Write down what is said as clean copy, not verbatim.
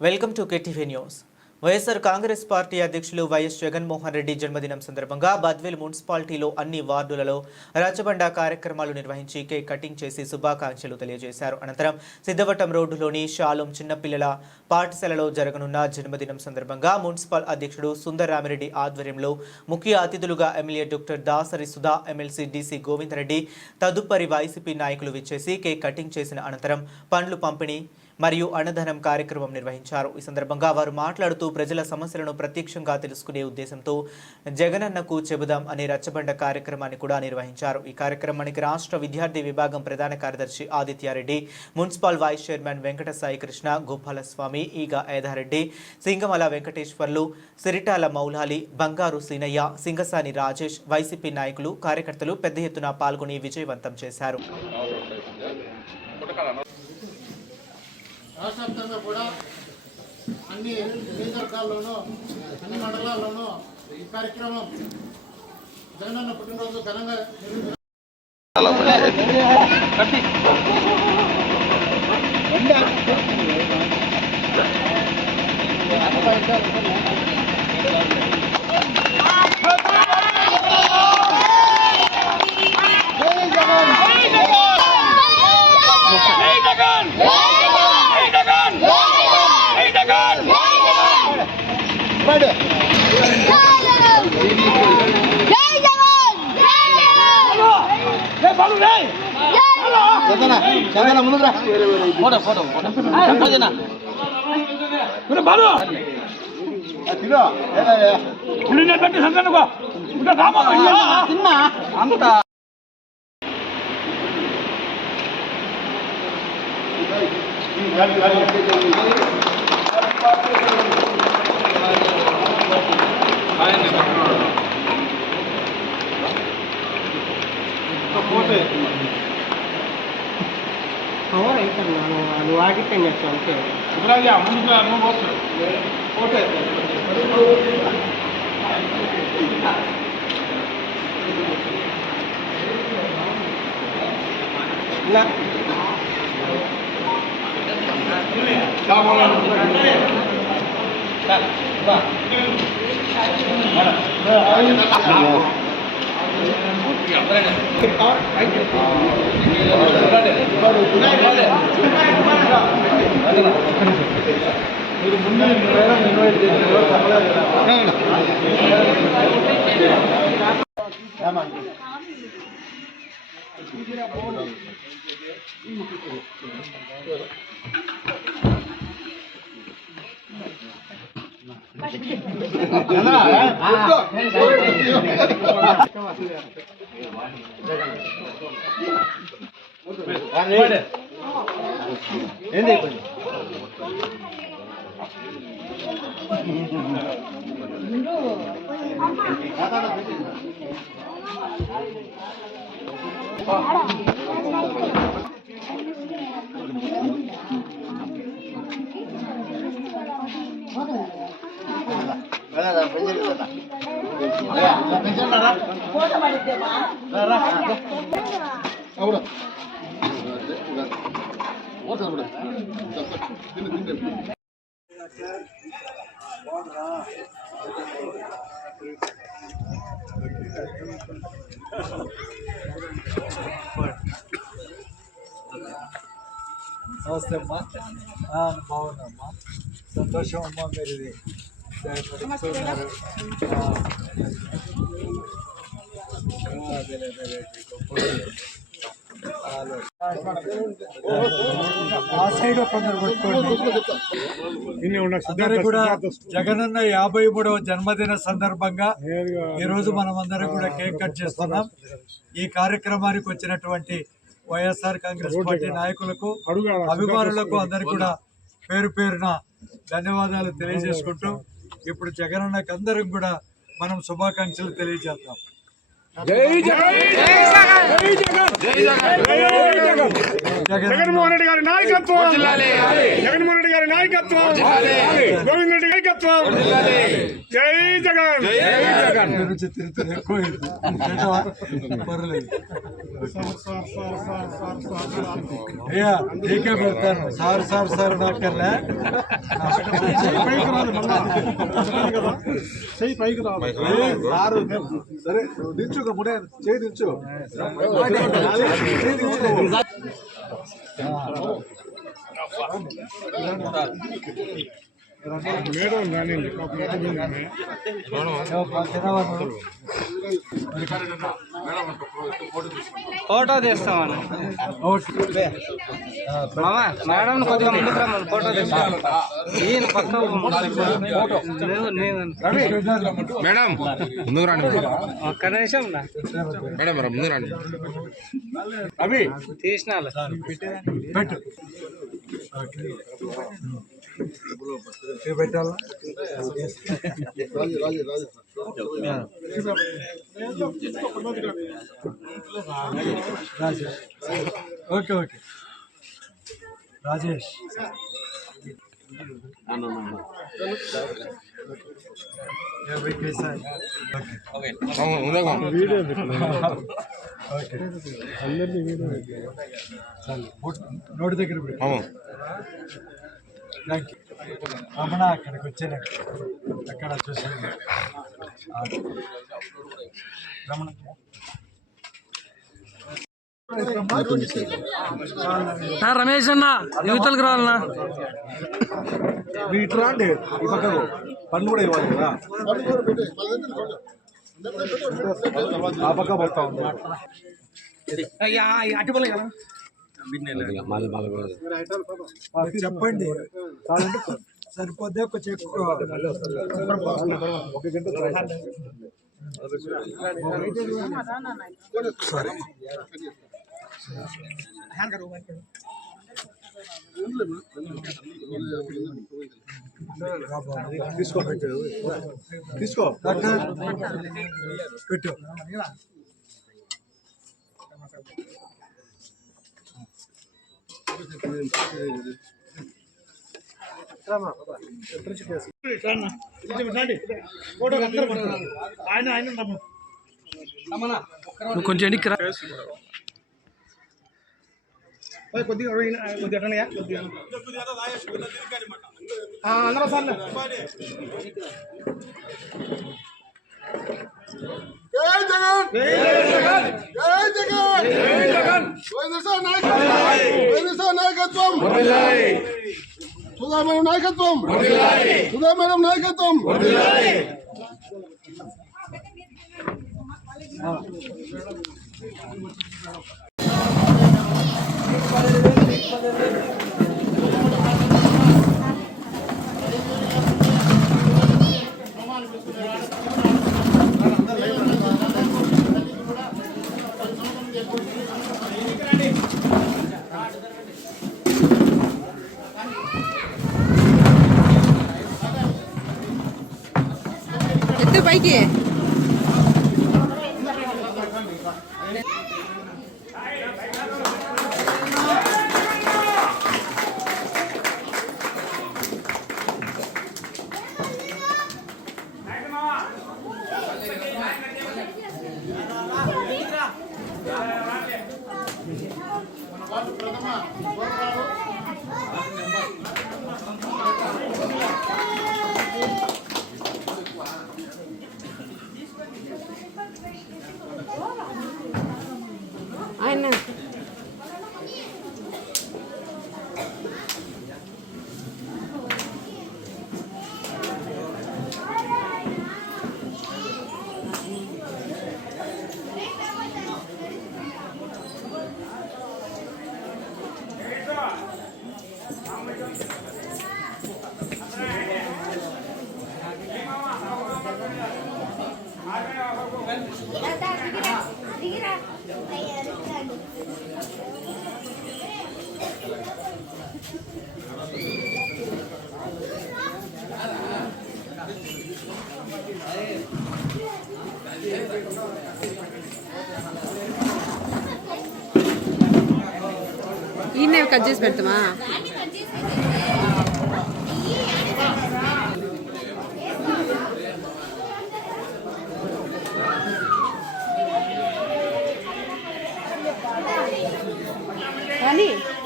Welcome to KTV news. YSR Congress party అధ్యక్షులు YS Jaganmohan Reddy జన్మదినం సందర్భంగా బద్వేల్ మున్సిపాలిటీలో అన్ని వార్డులలో రచ్చబండ కార్యక్రమాలు నిర్వహించి కేక్ కటింగ్ చేసి శుభాకాంక్షలు తెలియజేశారు. అనంతరం సిద్ధవటం రోడ్డులోని షాలోం చిన్నపిల్లల పాఠశాలలో జరగనున్న జన్మదినం సందర్భంగా మున్సిపల్ అధ్యక్షుడు సుందరరామిరెడ్డి ఆధ్వర్యంలో ముఖ్య అతిథులుగా MLA doctor Dasari Sudha, MLC DC Govinda Reddy తదుపరి వైసీపీ నాయకులు విచ్చేసి కేక్ కటింగ్ చేసిన అనంతరం పండ్లు పంపిణీ మరియు అన్నదానం కార్యక్రమం నిర్వహించారు. ఈ సందర్భంగా వారు మాట్లాడుతూ ప్రజల సమస్యలను ప్రత్యక్షంగా తెలుసుకునే ఉద్దేశంతో జగనన్నకు చెబుదాం అనే రచ్చబండ కార్యక్రమాన్ని కూడా నిర్వహించారు. ఈ కార్యక్రమానికి రాష్ట్ర విద్యార్థి విభాగం ప్రధాన కార్యదర్శి Adityareddy, municipal vice chairman Venkata Sai Krishna, Gopalaswamy, Eega Aidareddy, Singamala Venkateswarlu, సిరిటాల Moula Ali, బంగారు సీనయ్య, సింగసాని రాజేష్, వైసీపీ నాయకులు, కార్యకర్తలు పెద్ద ఎత్తున పాల్గొని విజయవంతం చేశారు. రాష్ట్ర వ్యాప్తంగా కూడా అన్ని నియోజకవర్గాల్లోనూ అన్ని మండలాల్లోనూ ఈ కార్యక్రమం జగనన్న పుట్టినరోజు ఘనంగా నువ్వు ఆగితే అంతే మీరు ముందు ఇన్వైట్ ఏంది నమస్తే అమ్మా, బాగున్నామ్మా, సంతోషం అమ్మా. మీరు ఇది చూస్తున్నారు. అందరూ కూడా జగనన్న 53వ జన్మదిన సందర్భంగా ఈరోజు మనం అందరం కూడా కేక్ కట్ చేస్తున్నాం. ఈ కార్యక్రమానికి వచ్చినటువంటి వైఎస్ఆర్ కాంగ్రెస్ పార్టీ నాయకులకు, అభిమానులకు అందరికీ కూడా పేరు పేరున ధన్యవాదాలు తెలియజేసుకుంటూ ఇప్పుడు జగనన్నకు అందరం కూడా మనం శుభాకాంక్షలు తెలియజేద్దాం. జగన్మోహన్ రెడ్డి గారి నాయకత్వం, జగన్మోహన్ రెడ్డి గారి నాయకత్వం, గోవింద్ రెడ్డి నాయకత్వం. జై జగన్. भैया ठीक है बोलता हूँ सार सार सार ना कर ले सही पైకి రా సార్ సరే దించు ముడే చేయి దించు మేడం రానిండి ఫోటో తీస్తామని మేడం కొద్దిగా ముందుకు రమ్మని ఫోటో తీస్తాం. ఈయన పక్క మేడం ముందుకు రండి ఒక్క నిమిషం మేడం ముందుకు రండి अभी తీసిన పెట్టు పెట్టాలా ఓకే ఓకే రాజేష్ నోటి దగ్గర థ్యాంక్ యూ రమణ అక్కడికి వచ్చాను అక్కడ చూసాను రమణ రమేష్ అన్న యువతలకు రావాలన్నా ఇట్లా అండి ఈ పక్కకు పన్ను కూడా ఇవ్వాలి కదా ఆ పక్క పోతా ఉంది అటుపల్లి కదా చెప్పండి సరిపోతే ఒక చెక్ తీసుకో తీసుకో పెట్టు కొంచెం ఎన్నికరా కొద్దిగా అందరూ సార్లు జై జగన్ జై జగన్ జై జగన్ వైఎస్ఆర్ నాయకత్వం సుధా మేడం నాయకత్వం సుధా మేడం నాయకత్వం ఎత్తు పైకి ఆయన ఈయన కట్ చేసి పెడతామా